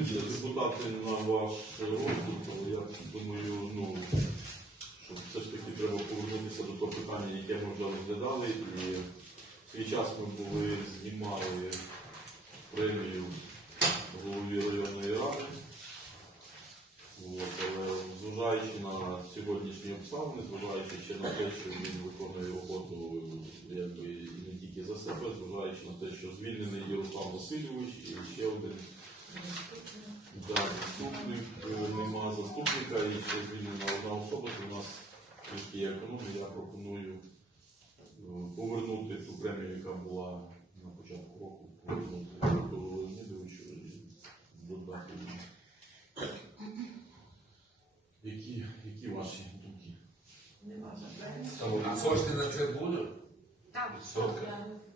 Пропозиція депутати на ваш розсуд, але я думаю, ну, що все ж таки треба повернутися до того питання, яке ми вже розглядали. І в свій час ми були, знімали премію голові районної ради. От, але зважаючи на сьогоднішні обставини, зважаючи ще на те, що він виконує роботу якби, не тільки за себе, зважаючи на те, що звільнений Ярослав Васильович і ще один да, заступник, е, нема заступника і ще звільнена одна особа, то у нас трішки є економія. Я пропоную е, повернути ту премію, яка була на початку року, повернути Ігорю Леонідовичу і додати. Які, які ваші думки? А кошти на це будуть? Так, Відсотки.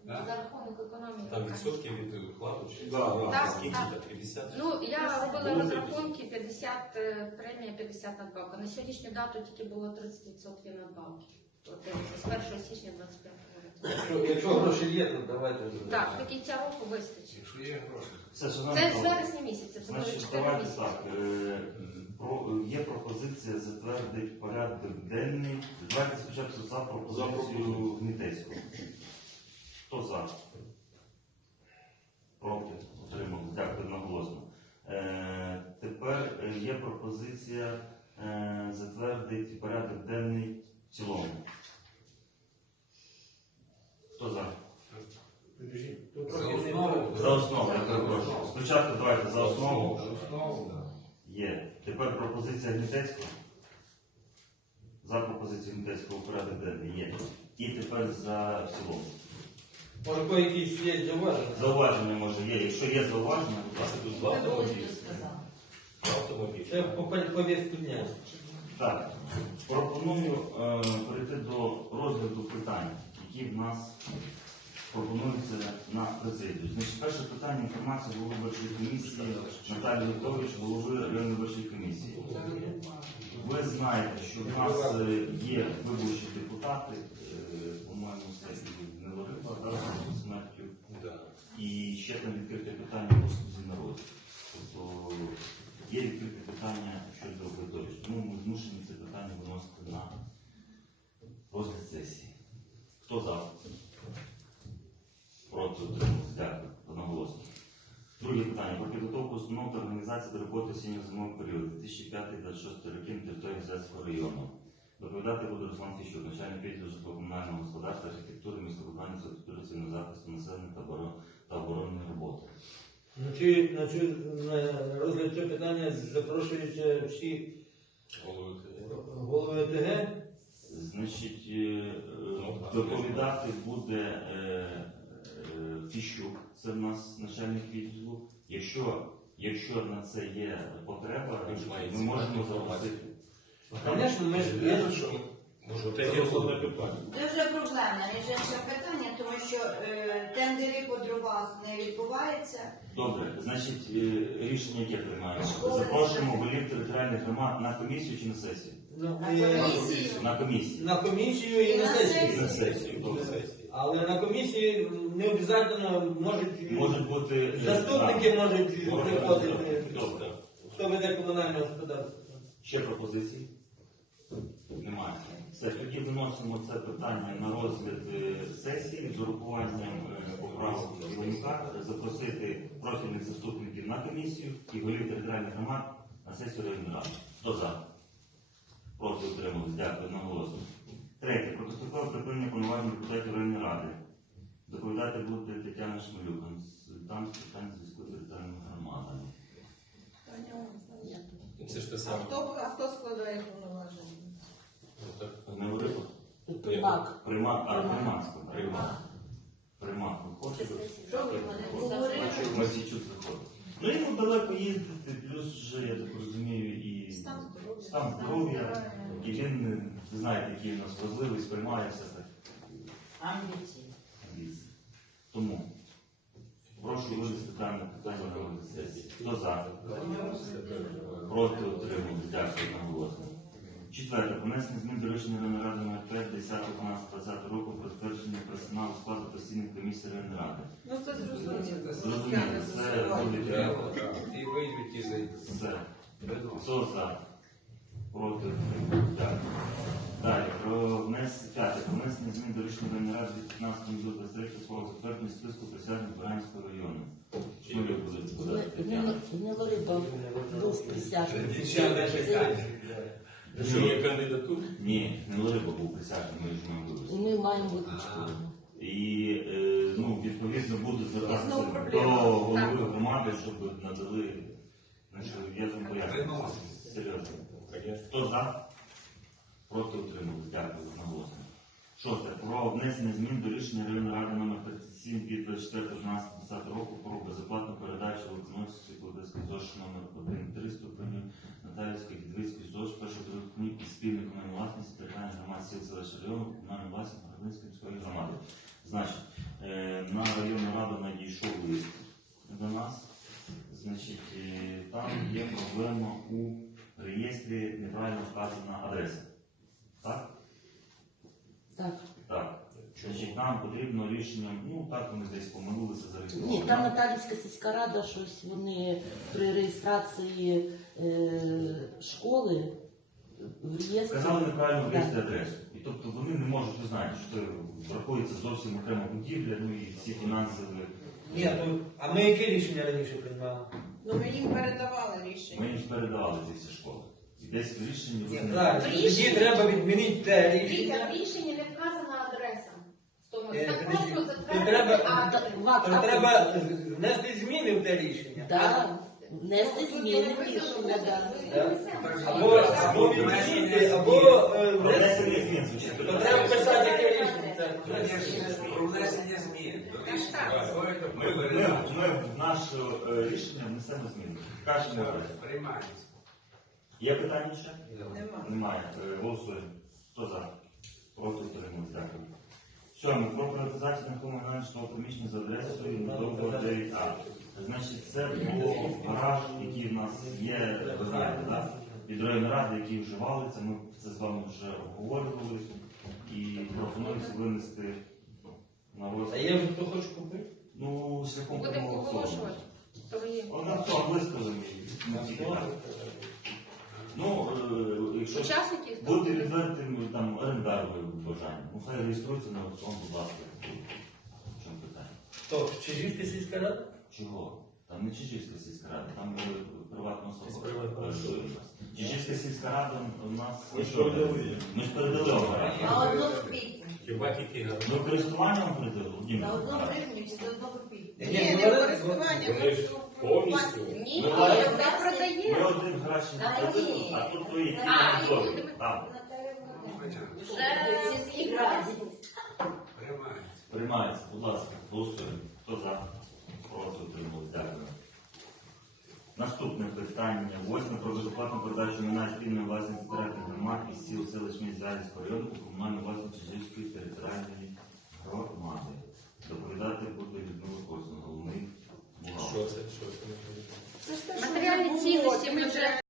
Да? за рахунок економіки. Там відсотки від вкладу чи Да, да. Так, скільки так. там 50? Ну, я робила розрахунки 50 е, премія, 50 надбавка. На сьогоднішню дату тільки було 30% надбавки. От, е, З 1 січня 25 року. Якщо, якщо гроші є, то давайте. Так, до кінця року вистачить. Якщо є гроші. Все, Це з колеги, вересня місяця, це буде Значить, 4 давайте місяці. так. е, Про, є пропозиція затвердити порядок денний. Давайте спочатку за пропозицію пропозицію. Хто за? Проти? Отримали. Дякую одноголосно. Е, тепер є пропозиція е, затвердити порядок денний в цілому. Хто за? За основу. За основу, я перепрошую. Спочатку давайте за основу. За основу, да. Є. Тепер пропозиція Гнітецького. За пропозицію Гнітецького порядок денний є. І тепер за в цілому. Може, по якісь є зауваження? Зауваження може є. Якщо є зауваження, будь ласка. Тут два автомобілі. Два автомобілі. Це по повістку дня. Так, пропоную е, перейти до розгляду питань, які в нас пропонуються на президію. Значить, перше питання інформація голови виборчої комісії Наталії Вітович, голови районної виборчої комісії. Ви знаєте, що в нас е, є виборчі депутати, е, по-моєму, це не Лариса, а разом з смертю. Да. І ще там відкрите питання по слузі народу. Тобто є відкрите питання щодо Григорія. Тому ми змушені це питання виносити на розгляд сесії. Хто за? Проти утримався. Дякую. Одноголосно. Друге питання. Про підготовку установ та організації до роботи осінньо-зимового періоду 2005-2026 років на території Зельського району. Доповідати буде Руслан Фіщук, начальник відділу житлово-комунального господарства, архітектури, містобудування, архітектури, цивільного захисту населення та оборо- та оборонної роботи. На цю, на розгляд цього питання запрошуються всі Голови. голови ОТГ. Значить, е, е, доповідати буде е, е, Фіщук, це в нас начальник відділу. Якщо, якщо на це є потреба, Він має ми можемо цікаву запросити. Звісно, ми ж. Може, Це є основне питання. Дуже проблемне найженше питання, тому що е, тендери по дровах не відбуваються. Добре, значить, е, рішення яке приймаємо? Школи Запрошуємо голів територіальних громад на комісію чи на сесію? На, На комісію. На комісію. на комісію і на сесію. На сесію. Добре. Але на комісії не обов'язково можуть Можуть бути е, заступники можуть Може, приходити. Добре. Хто веде комунальне господарство? Ще пропозиції? Немає. Все, тоді виносимо це питання на розгляд е, сесії з урахуванням е, поправок Іванюка, запросити профільних заступників на комісію і голів територіальних громад на сесію районної ради. Хто за? Проти утримались. Дякую, наголосно. Третє. Про припинення повноважень депутатів районної ради. Доповідати буде Тетяна Шмелюк, там з питань зв'язку з територіальними громадами. Це ж те А саме. хто, а хто складає повноваження? Ну, так. Не говорила? Примак. Примак, а примак. Примак. Примак? Ми всі чуть заходимо. Ну йому далеко їздити, плюс вже, я так розумію, і Стан здоров'я. І він, е, ви знаєте, який у нас важливий, сприймає все так. Амбіції. Тому прошу винести дане питання на сесії. Хто за? Проти отримали. Дякую. Четверте. Внесення змін до рішення Районної ради номер 5 10 12 20 року про затвердження персоналу складу постійних комісій районної ради. Ну це зрозуміло. Зрозуміло, це буде да. І вийдуть із Все. Хто за? Проти? Так. Далі. Про внес... П'яте. Про внесення змін до рішення Верховної Ради від 15 до 23 свого затвердження списку присяжних Баранського району. Шмилюк буде сказати. Тетяна. Не Лариба був присяжний. Ще одне Що є кандидатура? Ні, не Лариба був присяжний, ми ж маємо вибачити. Ми маємо виключити. І е, ну, відповідно буду звертатися Знову до проблема. голови громади, щоб надали. Значить, я вам поясню. Серйозно. Хто за? Проти утримались. Дякую. Шосте. Про внесення змін до рішення районної ради номер 37 від 24.12.10 року про безоплатну передачу Лукновської Світловецької ЗОЖ номер 1 3 ступеню Наталівської Підвицької ЗОЖ книг і спільної комунальної власності територіальної громади сіл селища району комунальної власності Городницької міської громади. Значить, е, на районну раду надійшов лист до нас. Значить, е, там є проблема у реєстрі неправильно вказана адреса. Так? Так. Так. Значить, нам потрібно рішенням, ну так вони десь помилилися за Ні, там Наталівська сільська рада, щось вони при реєстрації е, школи в реєстрі. Сказали неправильно ввести адресу. І тобто вони не можуть, ви знаєте, що це враховується зовсім окрема будівля, ну і всі фінансові. Ні, ну, а ми яке рішення раніше приймали? Ну ми їм передавали рішення. Ми їм передавали ці всі школи. Десь в рішенні Ні, вони- правильно. В Тоді рішенні- треба відмінити те Дивіться, рішення. в рішенні не вказана адреса. Тому Е, так подожди, то треба- затвердити. То треба внести зміни в те рішення. Да, внести зміни в рішення, да. Або, або відмінити, або е, внести внесення змін, звичайно. То треба писати яке рішення. Так. Про внесення змін. Ми, ми, ми в наше е, рішення внесемо зміни. Кажемо. Приймається. Є питання ще? Нема. Немає. Е, Голосуємо. Хто за? Проти утримались. Дякую. Сьоме. Про приватизацію нерухомого менеджного приміщення за адресою Довго 9А. Значить, це було гараж, який в нас є, ви знаєте, так? Від районної ради, який вживали це, ми це з вами вже обговорювали і пропонується винести на А розгляд. є вже хто хоче купити? Ну, шляхом Будемо оголошувати. То є. Вона все тільки так. Ну, е, якщо Учасники бути буде? відвертим там орендаровою бажання, ну хай реєструється на аукціон, будь ласка. В чому питання? Хто? Чижівська сільська рада? Чого? Там не Чижівська сільська рада, там е, приватна особа. З приватної особи. нас. Чижівська сільська рада у нас. Ми ж передали. Ми ж передали оренду. На одну копійку. Хіба тільки Ну, користуванням передали, Діма. На одну гривню чи за одну копійку. Ні, Ні, не вони- користування. ж ну, повністю. Ні, Ну, ні, але- де Ми продає. один грач не А, ні. а тут твої А, готові. і Так, Вже сільські раді. Приймається. приймається, будь ласка, голосуємо. Хто за? Проти утримали. Дякую. Наступне питання. Восьме про безоплатну передачу майна спільної власності територіальних громад із сіл селищ міст району у комунальну власність Чижівської територіальної громади. Доповідати буде Людмила Косин, головний. Що це? Що це? Матеріальні цінності ми вже